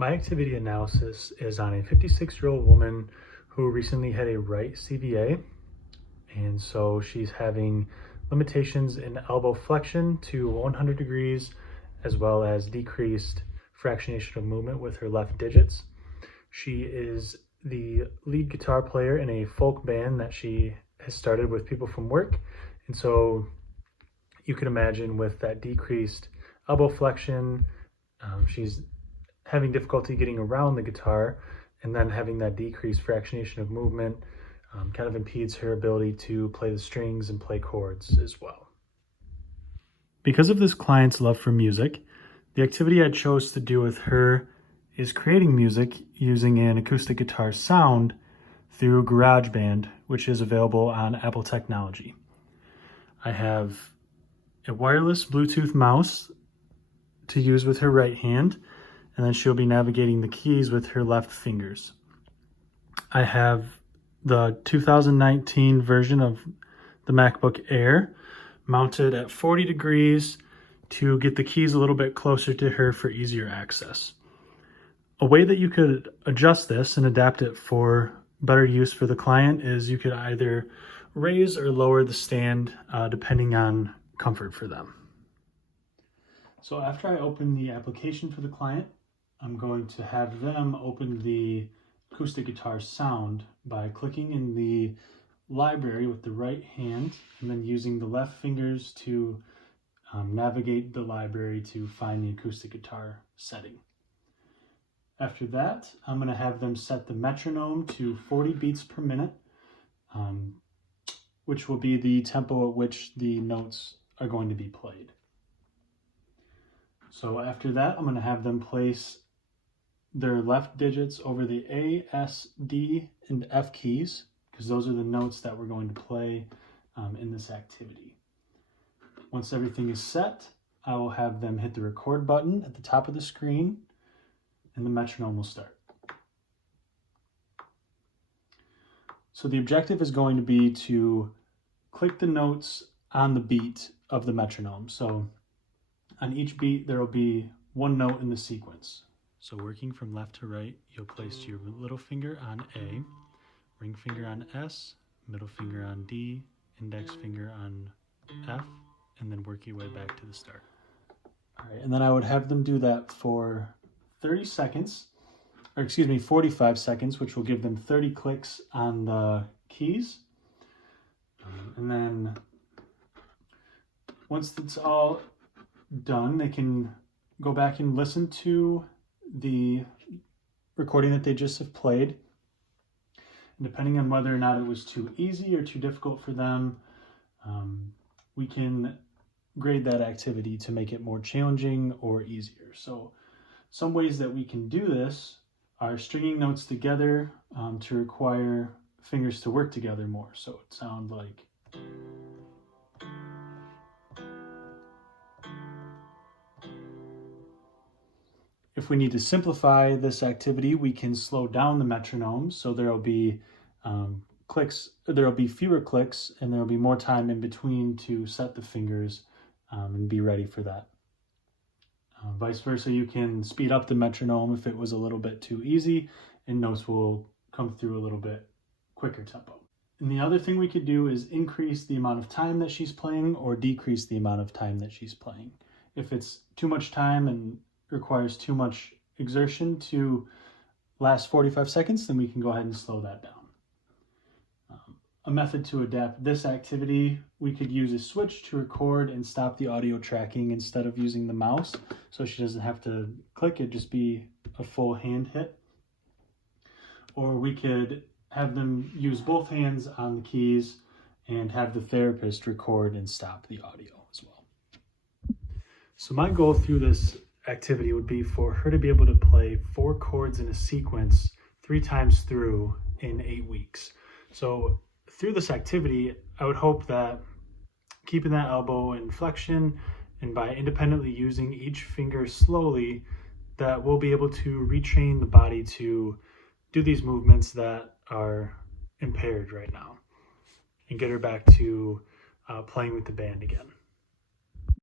My activity analysis is on a 56-year-old woman who recently had a right CVA, and so she's having limitations in elbow flexion to 100 degrees, as well as decreased fractionation of movement with her left digits. She is the lead guitar player in a folk band that she has started with people from work, and so you can imagine with that decreased elbow flexion, she's having difficulty getting around the guitar, and then having that decreased fractionation of movement kind of impedes her ability to play the strings and play chords as well. Because of this client's love for music, the activity I chose to do with her is creating music using an acoustic guitar sound through GarageBand, which is available on Apple Technology. I have a wireless Bluetooth mouse to use with her right hand, and then she'll be navigating the keys with her left fingers. I have the 2019 version of the MacBook Air mounted at 40 degrees to get the keys a little bit closer to her for easier access. A way that you could adjust this and adapt it for better use for the client is you could either raise or lower the stand depending on comfort for them. So after I open the application for the client, I'm going to have them open the acoustic guitar sound by clicking in the library with the right hand and then using the left fingers to navigate the library to find the acoustic guitar setting. After that, I'm going to have them set the metronome to 40 beats per minute, which will be the tempo at which the notes are going to be played. So after that, I'm going to have them place their left digits over the A, S, D, and F keys, because those are the notes that we're going to play in this activity. Once everything is set, I will have them hit the record button at the top of the screen, and the metronome will start. So the objective is going to be to click the notes on the beat of the metronome. So on each beat, there will be one note in the sequence. So working from left to right, you'll place your little finger on A, ring finger on S, middle finger on D, index finger on F, and then work your way back to the start. All right, and then I would have them do that for 30 seconds, or excuse me, 45 seconds, which will give them 30 clicks on the keys. And then once it's all done, they can go back and listen to the recording that they just have played. And depending on whether or not it was too easy or too difficult for them, we can grade that activity to make it more challenging or easier. So some ways that we can do this are stringing notes together to require fingers to work together more. So it sounds like. If we need to simplify this activity, we can slow down the metronome, so there will be fewer clicks, and there will be more time in between to set the fingers and be ready for that. Vice versa, you can speed up the metronome if it was a little bit too easy, and notes will come through a little bit quicker tempo. And the other thing we could do is increase the amount of time that she's playing or decrease the amount of time that she's playing. If it's too much time and requires too much exertion to last 45 seconds, then we can go ahead and slow that down. A method to adapt this activity, we could use a switch to record and stop the audio tracking instead of using the mouse, so she doesn't have to click, it'd just be a full hand hit. Or we could have them use both hands on the keys and have the therapist record and stop the audio as well. So my goal through this activity would be for her to be able to play 4 chords in a sequence 3 times through in 8 weeks. So through this activity, I would hope that keeping that elbow in flexion and by independently using each finger slowly, that we'll be able to retrain the body to do these movements that are impaired right now and get her back to playing with the band again.